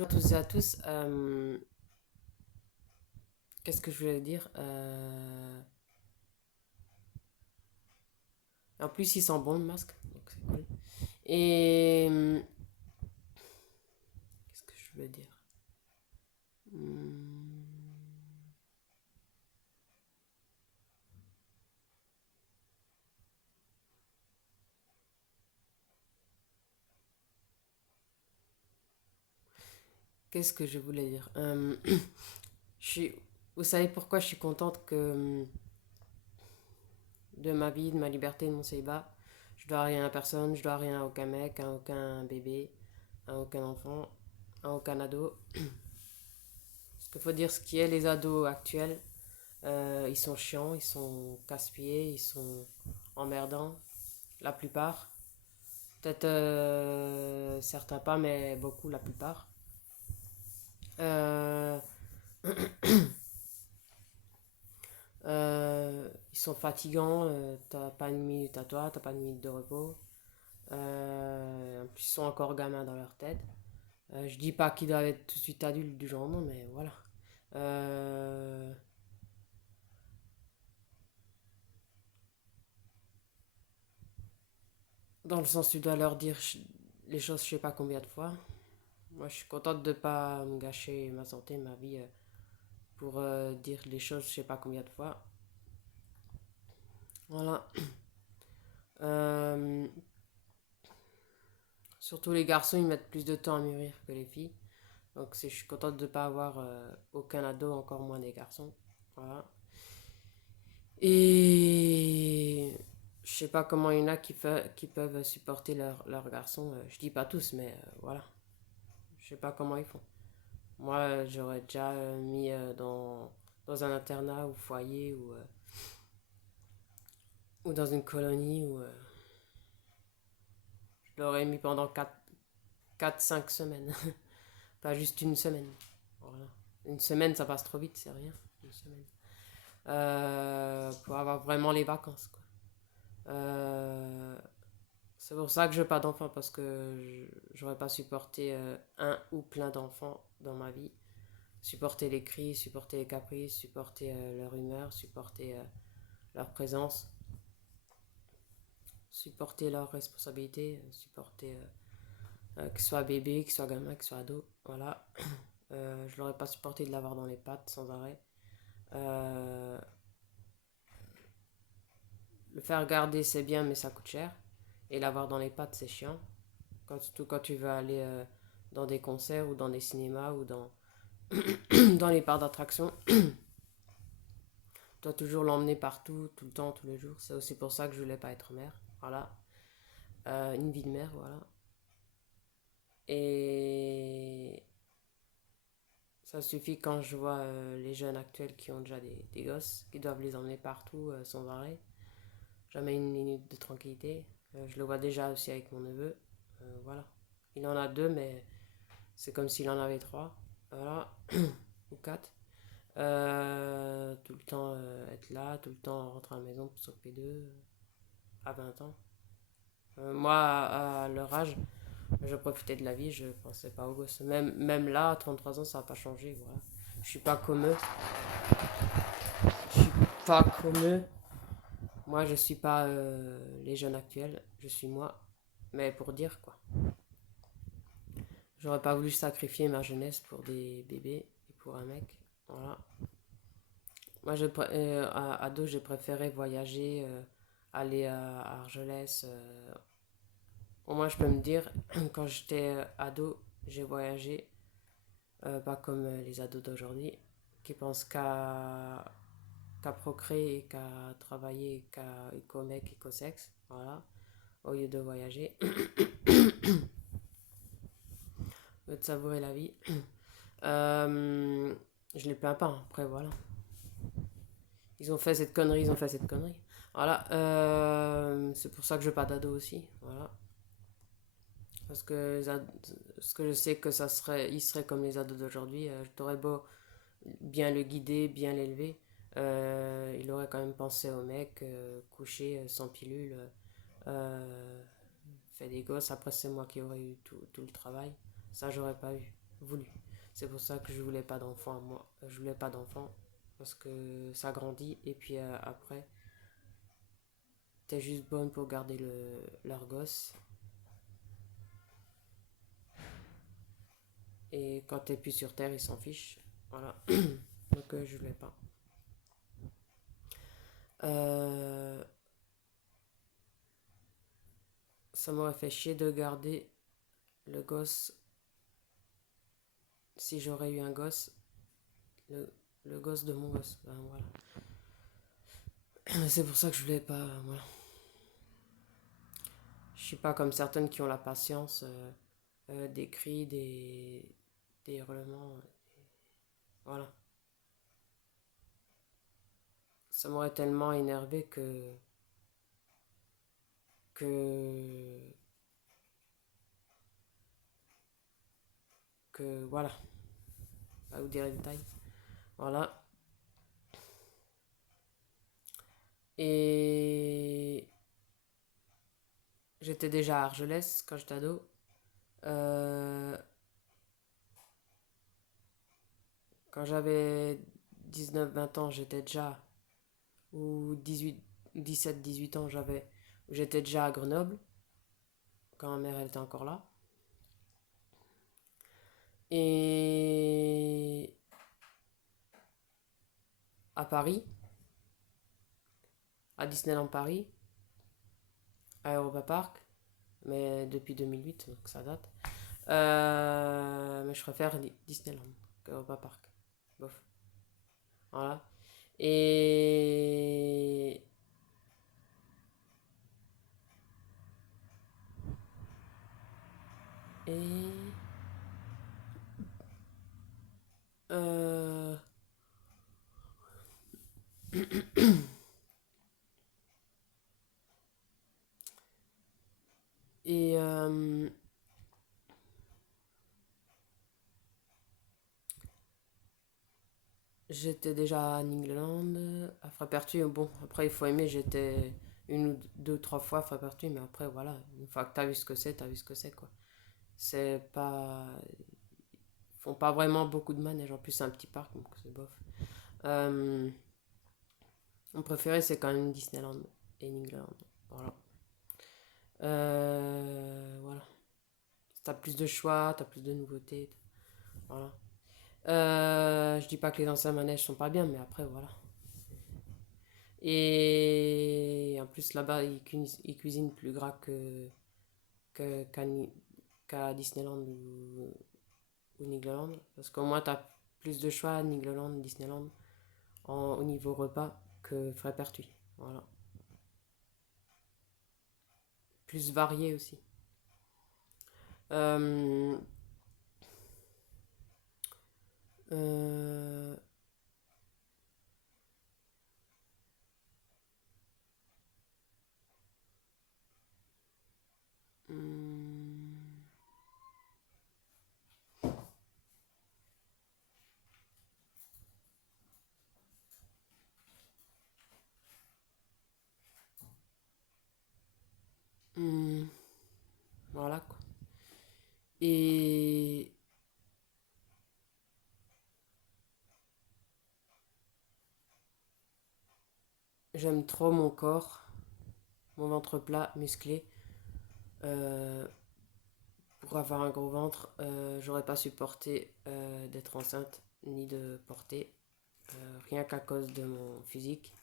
Bonjour à tous et à tous. Qu'est-ce que je voulais dire? En plus, il sent bon le masque, donc c'est cool. Et qu'est-ce que je voulais dire? Hum, Qu'est-ce que je voulais dire? Je suis, vous savez pourquoi je suis contente de ma vie, de ma liberté, de mon célibat? Je dois rien à personne, je dois rien à aucun mec, à aucun bébé, à aucun enfant, à aucun ado. Parce qu'il faut dire ce qui est, les ados actuels, ils sont chiants, ils sont casse-pieds, ils sont emmerdants, la plupart. Peut-être certains pas, mais beaucoup, la plupart. Euh, Ils sont fatigants, t'as pas une minute à toi, t'as pas une minute de repos. En plus, ils sont encore gamins dans leur tête. Je dis pas qu'ils doivent être tout de suite adultes du jour au lendemain, mais voilà. Euh, Dans le sens, tu dois leur dire les choses, je sais pas combien de fois. Moi, je suis contente de pas me gâcher ma santé, ma vie, pour dire les choses, je sais pas combien de fois. Voilà. Euh, Surtout les garçons, ils mettent plus de temps à mûrir que les filles. Donc je suis contente de ne pas avoir aucun ado, encore moins des garçons. Voilà. Et je sais pas comment il y en a qui peuvent supporter leur garçon. Je dis pas tous, mais voilà. Je sais pas comment ils font. Moi, j'aurais déjà mis dans un internat ou foyer ou dans une colonie où je l'aurais mis pendant 4 5 semaines. Pas juste une semaine. Voilà. Une semaine, ça passe trop vite, c'est rien. Une semaine. Pour avoir vraiment les vacances, quoi. Euh, c'est pour ça que je veux pas d'enfants, parce que j'aurais pas supporté un ou plein d'enfants dans ma vie. Supporter les cris, supporter les caprices, supporter leur humeur, supporter leur présence, supporter leurs responsabilités, supporter que ce soit bébé, que ce soit gamin, que ce soit ado. Voilà. Je l'aurais pas supporté de l'avoir dans les pattes sans arrêt. Euh, le faire garder, c'est bien, mais ça coûte cher. Et l'avoir dans les pattes, c'est chiant. Surtout quand tu veux aller dans des concerts ou dans des cinémas ou dans les parcs d'attractions. Tu dois toujours l'emmener partout, tout le temps, tous les jours. C'est aussi pour ça que je voulais pas être mère. Voilà. Une vie de mère, voilà. Et ça suffit quand je vois les jeunes actuels qui ont déjà des gosses, qui doivent les emmener partout sans arrêt. Jamais une minute de tranquillité. Je le vois déjà aussi avec mon neveu. Voilà. Il en a deux, mais c'est comme s'il en avait trois. Voilà. Ou quatre. Tout le temps être là, tout le temps rentrer à la maison pour s'occuper d'eux à 20 ans. Moi, à leur âge, je profitais de la vie, je pensais pas aux gosses. Même là, à 33 ans, ça n'a pas changé. Voilà. Je suis pas comme eux. Je suis pas comme eux. Moi, je suis pas les jeunes actuels, je suis moi. Mais pour dire quoi. J'aurais pas voulu sacrifier ma jeunesse pour des bébés et pour un mec. Voilà. Moi, ado, j'ai préféré voyager, aller à Argelès. Au moins, je peux me dire, quand j'étais ado, j'ai voyagé, pas comme les ados d'aujourd'hui, qui pensent qu'à procréer, et qu'à travailler, et qu'au mec et qu'au sexe. Voilà. Au lieu de voyager, au lieu de savourer la vie. Euh, je les plains pas, hein. Après, voilà. Ils ont fait cette connerie, ils ont fait cette connerie. Voilà, c'est pour ça que je veux pas d'ado aussi. Voilà. Parce que, parce que je sais que il serait comme les ados d'aujourd'hui. Je t'aurais beau bien le guider, bien l'élever. Il aurait quand même pensé au mec, couché sans pilule, fait des gosses. Après, c'est moi qui aurais eu tout le travail. Ça, j'aurais pas eu. voulu. C'est pour ça que je voulais pas d'enfant, moi. Je voulais pas d'enfant parce que ça grandit et puis après, t'es juste bonne pour garder leur gosse. Et quand t'es plus sur Terre, ils s'en fichent. Voilà. Donc je voulais pas. Euh, Ça m'aurait fait chier de garder le gosse si j'aurais eu un gosse, le, le gosse de mon gosse. Ben, voilà. C'est pour ça que je voulais pas. Voilà. Je suis pas comme certaines qui ont la patience des cris, des hurlements. Voilà. Ça m'aurait tellement énervé que, que voilà. Pas vous dire les détails. Voilà. Et j'étais déjà à Argelès quand j'étais ado. Euh, Quand j'avais 19-20 ans, j'étais déjà, ou 17-18 ans, j'étais déjà à Grenoble, quand ma mère elle était encore là. Et à Paris, à Disneyland Paris, à Europa Park, mais depuis 2008, donc ça date. Mais je préfère Disneyland qu'Europa Park. Bof. Voilà. Et et euh, et j'étais déjà à Ningland, à Frapertu. Bon, après, il faut aimer, j'étais une ou deux, trois fois à Frapertu, mais après, voilà, une fois que t'as vu ce que c'est, t'as vu ce que c'est, quoi. C'est pas. Ils font pas vraiment beaucoup de manèges, en plus, c'est un petit parc, donc c'est bof. Euh, Mon préféré, c'est quand même Disneyland et Ningland. Voilà. Voilà. T'as plus de choix, t'as plus de nouveautés. Voilà. Je dis pas que les anciens manèges sont pas bien, mais après, voilà. Et en plus, là-bas, ils cuisinent plus gras qu'à qu'à Disneyland ou Nigloland. Parce qu'au moins, tu as plus de choix à Nigloland, Disneyland, au niveau repas que Frépertuis. Voilà. Plus varié aussi. Euh, euh, hum, hum, voilà quoi. Et j'aime trop mon corps, mon ventre plat, musclé. Euh, pour avoir un gros ventre, j'aurais pas supporté d'être enceinte ni de porter, rien qu'à cause de mon physique.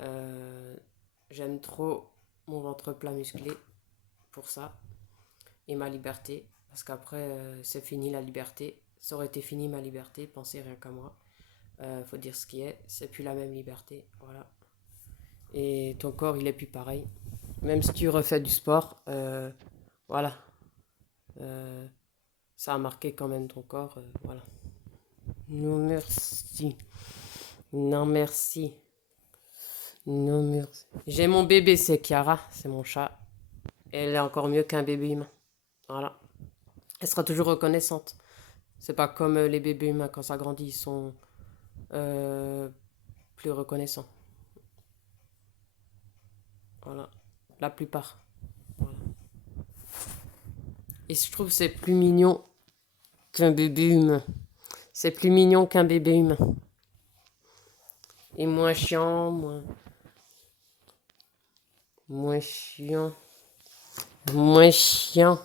Euh, J'aime trop mon ventre plat musclé pour ça et ma liberté, parce qu'après c'est fini la liberté. Ça aurait été fini ma liberté, pensez rien qu'à moi. Faut dire ce qui est, c'est plus la même liberté, voilà. Et ton corps il est plus pareil. Même si tu refais du sport, voilà, euh, ça a marqué quand même ton corps, voilà. Non merci. Non merci. Non merci. J'ai mon bébé, c'est Chiara, c'est mon chat. Elle est encore mieux qu'un bébé humain. Voilà. Elle sera toujours reconnaissante. C'est pas comme les bébés humains, quand ça grandit, ils sont euh, plus reconnaissants. Voilà. La plupart. Voilà. Et je trouve que c'est plus mignon qu'un bébé humain. C'est plus mignon qu'un bébé humain. Et moins chiant, moins chiant, moins chiant.